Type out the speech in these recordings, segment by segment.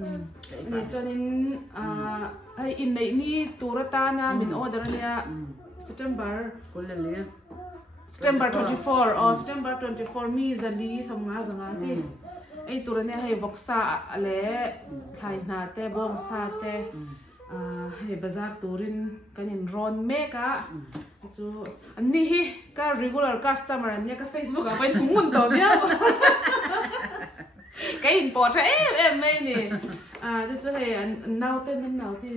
นี่จนให้อินในนี่ตัวรัตนามินออเดอร์เนี่ย September 24 September 24มีจะลีสมงาจังที่ไอตัวเนี่ยให้วอกซาอะไรไทยนาเต้บองซาเต้ให้บาซาร์ตูรินกันยินรอนเมกะจูอันนี้ก็ regular customer อันนี้ก็ Facebook อ่ะเป็นหุ่นตัวเดียวcái hình bò cho em mấy nè cho hay nấu tên mình nấu thì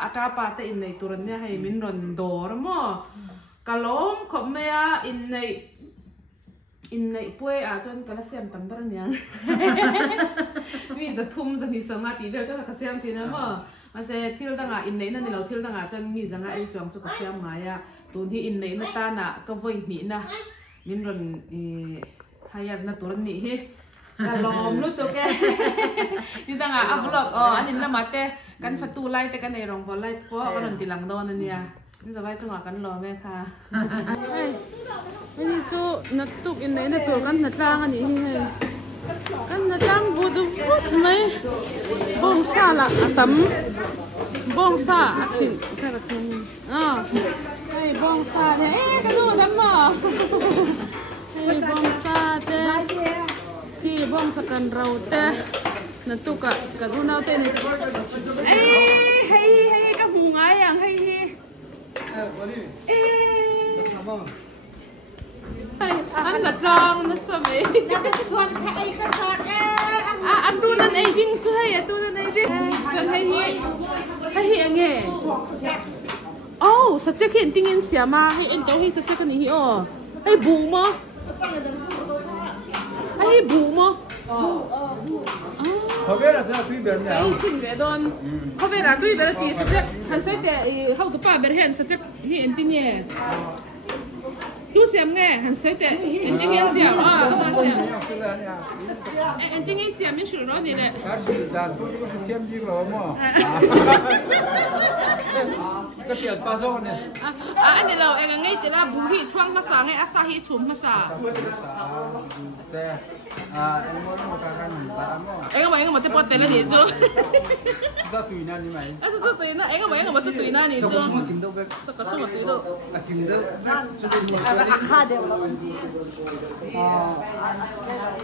ata pa te in này tụi này hay mình run đồ lắm mà kalom không mấy in này bôi cho anh cái là xem tầm bao nhiêu vì giờ thum giờ thì sống mà tí về cho cái xem thì nó mà sẽ thiêu đang in này nó thì lâu thiêu đang cho anh mi rằng ai chọn cho cái xem mà tụi thì in này nó ta nè cái vơi mỹ nè mình run hay là tụi này hi kalom lu tuh ke kita nggak upload anin lah mate kan fatu light kan nih rong light ko orang tilang doan nih ya ini sampai cuma kan lo mereka ini tuh natuk ini tuh kan natlang ini kan natlang budu mai bongsa lah atam bongsa acin karakter bongsa nih kan lu dama bongsa deh thì bong sa kan rau te na tu ka hu nau te ni hay ka hu ngai yang hay an na tlang na sa me na te chuan ka ai ka thak an tu nan ai ding chu hay tu nan ai ding chan hay ange sa che khin tingin sia ma hay en to hay sa che kan hi hay bu mo ai bù mà họ biết là sao tùy bên nào ai xin về đón họ về là tùy bên thì sẽ chắc hắn sẽ để hậu tập ba bên hiện sẽ chắc hiện tin nhẹ chú xem nghe hắn sẽ để anh tiếng nghe xem hắn xem anh tiếng nghe xem mình sửa nó gì đấy xem gì rồi mà cái tiền bao nhiêu này anh này là anh ngay từ là bù hi chuang mà sáng ngay asahi chum mà sáng anh mà một cái bát tên là gì chứ ra tùy na như mày sao tùy na anh mà một tùy na gì chứ sao có sao tùy đâu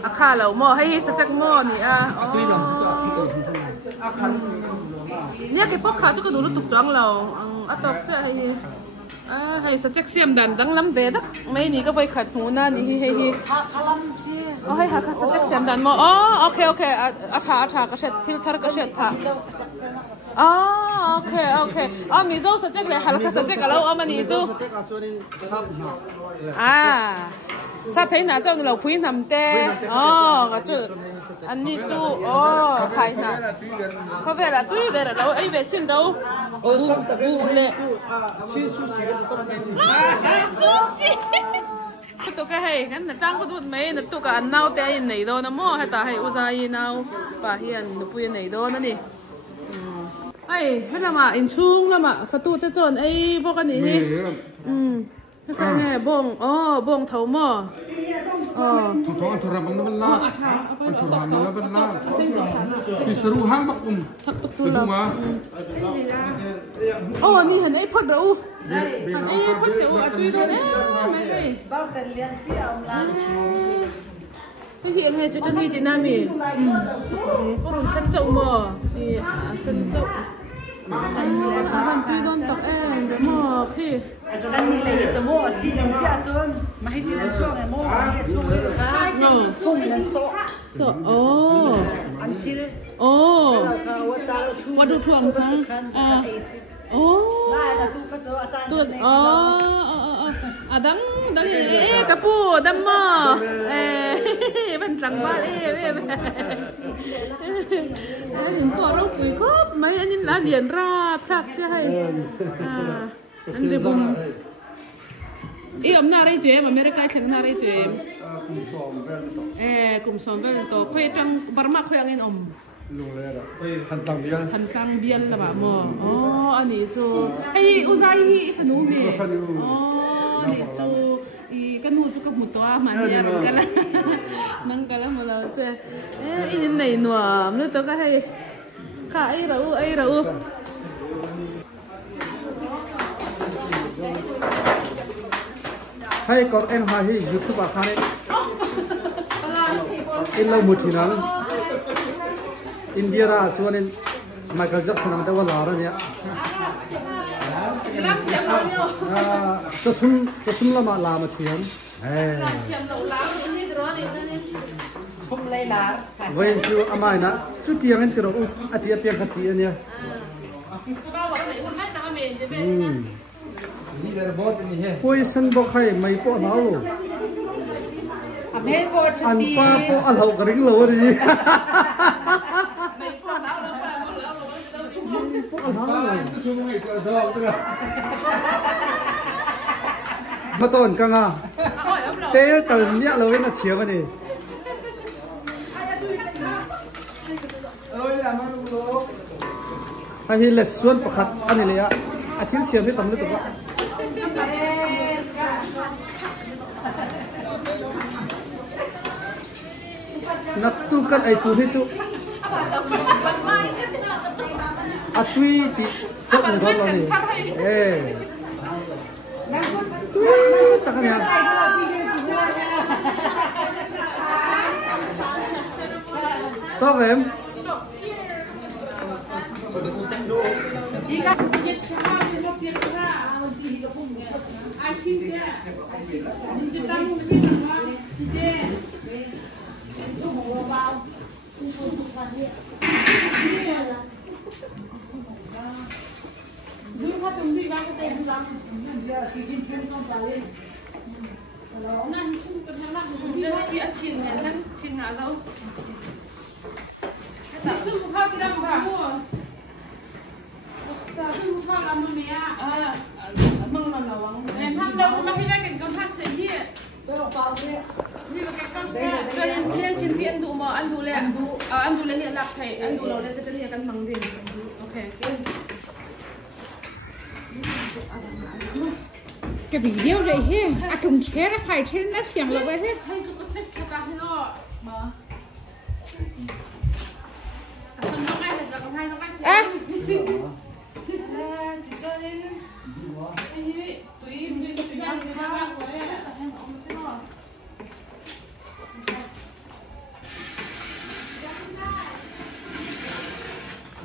akha lâu mò hay sao chắc mò nè nhớ cái bóc khá cho cái đồ nó tục choáng lầu tóc chứ hay sao chắc xem đàn đắng lắm bé đó mấy ní cái vây khát mù na ní hay hay hả sao chắc xem đàn mò ok acha cái sét thiêu thar cái sét thà ok mi dâu sao chắc lại hả cái sao chắc cái lâu mà ní dâu sắp thấy nào cho nó quý nằm tê cái chỗ anh đi chú thay nào có vẻ là túi về là đâu ấy về trên đâu bù lệ sushi tụi cái hay cái là trang có tụi mấy là tụi cái ăn nấu tê này đâu nó mua hay ta hay uzai nấu bà hiền nó bùi này đâu nó đi ấy hay là mà in chung là mà phát tụi tê chọn ấy bao cái này cái nghe bông thấu mò thằng ăn thằng bằng nó bên la ăn thằng bằng nó bên la thì sưu hang bắc cùng được không ạนี่เห็นไอ้พัดเราเห็นไอ้พัดเดี๋ยวตุยโดนไม่บ้าแต่เรียนที่เอาล้างที่เห็นไงจะนี่จีน่ามีก็รู้สันเจ้าหม้อนี่สันเจ้ามันตุยโดนตกเองเดี๋ยวหม้อพี่กันนี่เลยจะโม่สีน้ำเจ้าจนมาให้ที่นั่นช่วงไงโม่ให้ช่วงเลยค่ะส่งนั่นโซ่อันที่เลยวัดดูถ่วงซะได้แต่ตู้ก็เจออาจารย์ดังกระปูดัมหม้อเป็นสังบ้าอันนี้พอเราคุยครบไหมอันนี้เราเรียนราบทักใช่อันนี้บุ้มอมนาไรตัวมันไม่ได้ใกล้ถึงนาไรตัวกลุ่มสองเป็นตัวค่อยจังบารมาค่อยยังเงินlùng lên rồi thành tăng biên là bà mò anh ấy cho ai uzai hi phần nu mi anh ấy cho kan hu chu ka mu to ma ya ro kala nang kala ma lo che in nei nuam lu to ka hai kha ai rau hay còn em hỏi hi YouTube à khai in lâu một thì nó India ra số nên Michael Jackson làm đâu có lò rồi nhỉ cho chúng làm một thiền không lấy lá vậy chú amai na chú tiếng anh từ à tiếng tiếng khát tiếng nhỉ quay sân bọc hay mấy bộ nào ăn pa po ăn hậu cái ring lâu đi mà tổn căng à té tờ nhẹ lâu nó chiếu vào đi hay là xuân bậc hạt anh này à chiến chiếu với tầm nước tụi bạn nát tu kan ai tu hết chú à tuy thì chắc là thôi rồi ê tuy ta cái này to về em cái video này he à trùng xe nó phải trên nó phiền là vậy hết à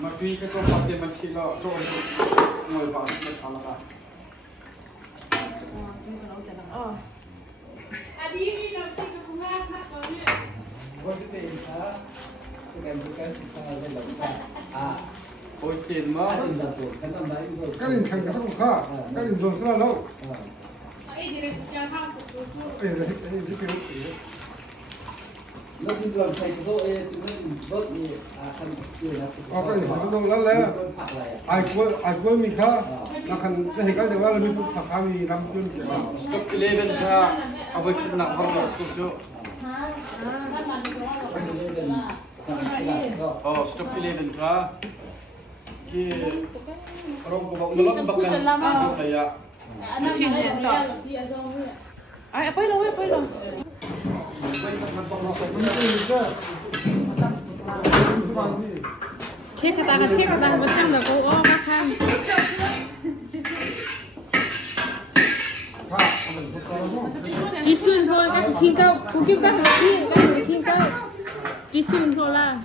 mà tuy cái công việc tiền mình chỉ lo cho ngồi vào mình làm là ôi tiền mà cái gì thằng cái không khó cái gì dùng rất là lâu nó cũng còn thầy cái đội thì nó vớt gì thành người là cái gì không dùng lắm lẽ ai quên mình khác là khăn cái cái điều là mình cũng phải làm gì làm chuyện stop 11 ra ở với cái nặng hơn là stop cho stop 11 ra cái rong của nó lắm bakal này ạ chín hiện tại ai phải đâu chết cái ta vẫn chăm là cô ó bác khang chỉ xuyên thôi các khi cao cũng kêu các khi cao chỉ xuyên thôi là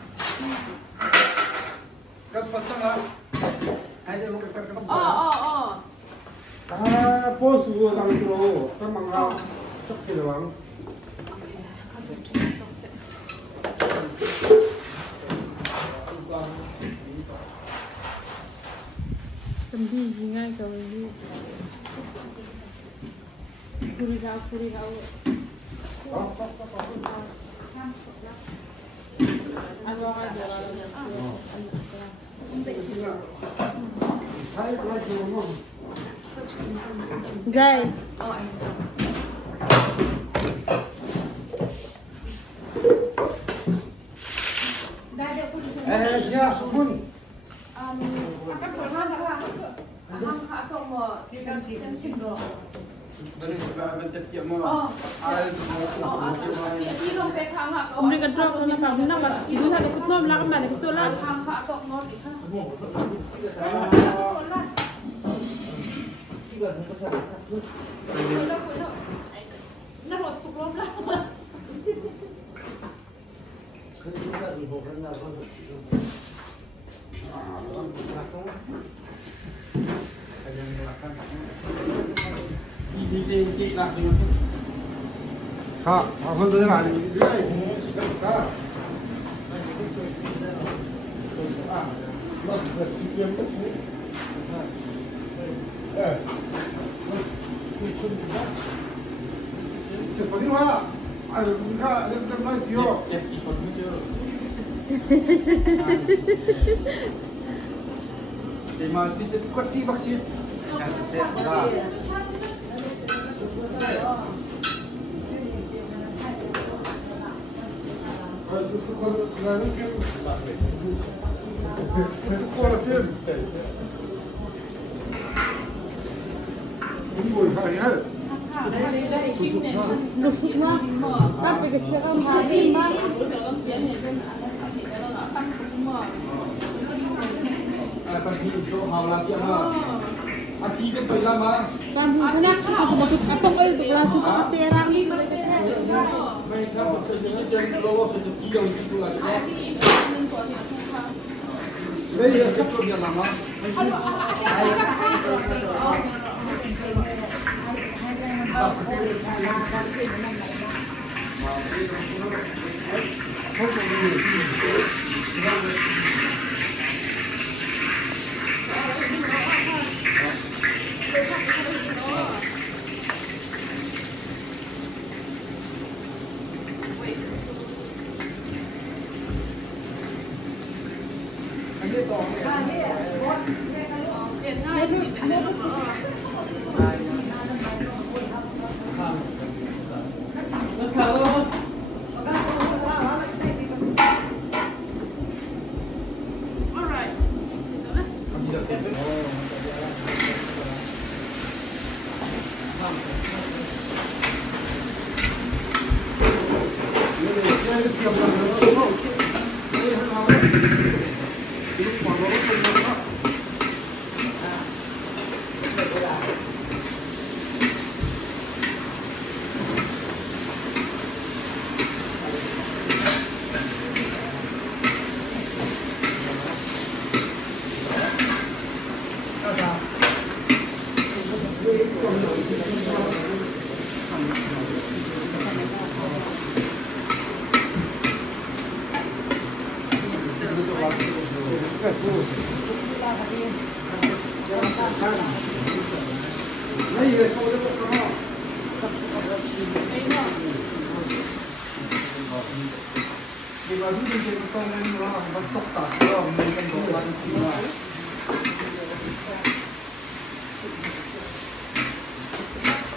cái phần tăng là hay để lúc cái post vừa tăng pro các mang ra chắc gì là bằng cầm đi gì ngay cầu đi phuri rau dây dạ sukun Dari sebab abang tiap mau.ที่ลงไปทางอ่ะ Om kan drop na pa na ba. Idu sa ko tlom la ka man ko to la. ทางขาตกงออีกข้าง นักรถตุกลมแล้ว Di lah dengan. Ha, apa tu lah? Dia cakap. Cepat ni lah. Ayo, enggak, dia nak tio. Dia masih jadi kuat di vaksin. No fut ma. Pa pe ke se ram ha ni ma. Pagi itu hal lagi apa? Pagi kan tu lama. Kan hu kana aku masuk atong el tu la su ka te ram ni. Mereka bekerja jadi lolos jadi kiau itu lagi. Mereka kerja dia lama.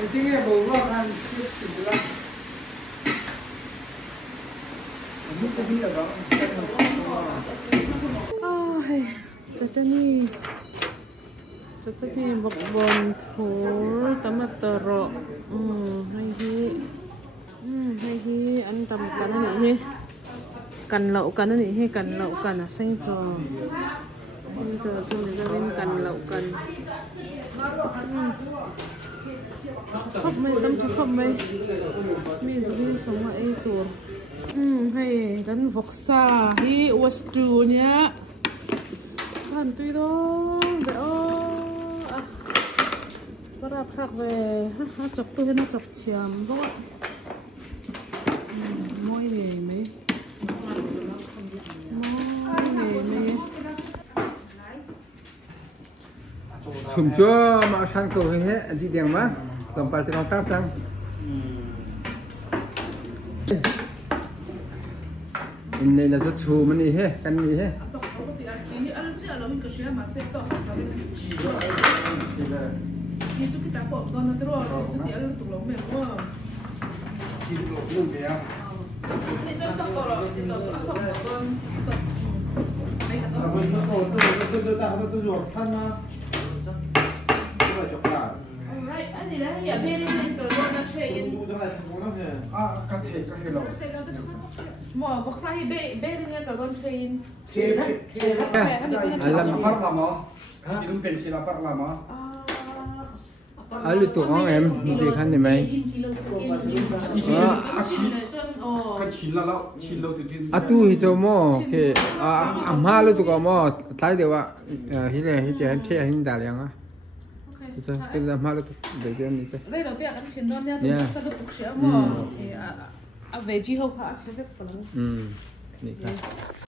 Tinggal bawa kan sebelah. Ini tadi ada. Ai, Jadi bok bon thur tamataro hay hi an tam kan ni hi kan lậu kan ni hi kan lậu kan a seng cho chu ni zawin kan lậu kan khop mai tam khop mai mi zawin song ai tur hay kan voksa hi wastu nya kan tui do be o bara khak ve ha chok tu hena chok chiam bo moi ni me Chùm cho mà sang cầu hình hết đi đèn má tầm bài thì nó tát sang này là rất chùm mình đi hết căn đi hết อันนี้นะอย่าเพ่ได้เลยตัวนั้นเทรน อ่ะกระเทกกระเทเรา หมอบอกใส่เบ้ดึงเงินตัวนั้นเทรน เท อันนี้คือ lapar lama hidung pensil lapar lama Alu tu orang em dia kan ni mai. kecil lah kecil lah tu Atu hito mo ke amha lu tu ko mo tai de wa hi le hi je the hin da liang ah. Sa ke da ma lu tu de dia ni sa. ได้เราเปียกันชิ้นนั้นเนี่ยตัวสะดุกเสียหมอเวจีเขาค่ะใช้แบบฝรั่ง Ni kan.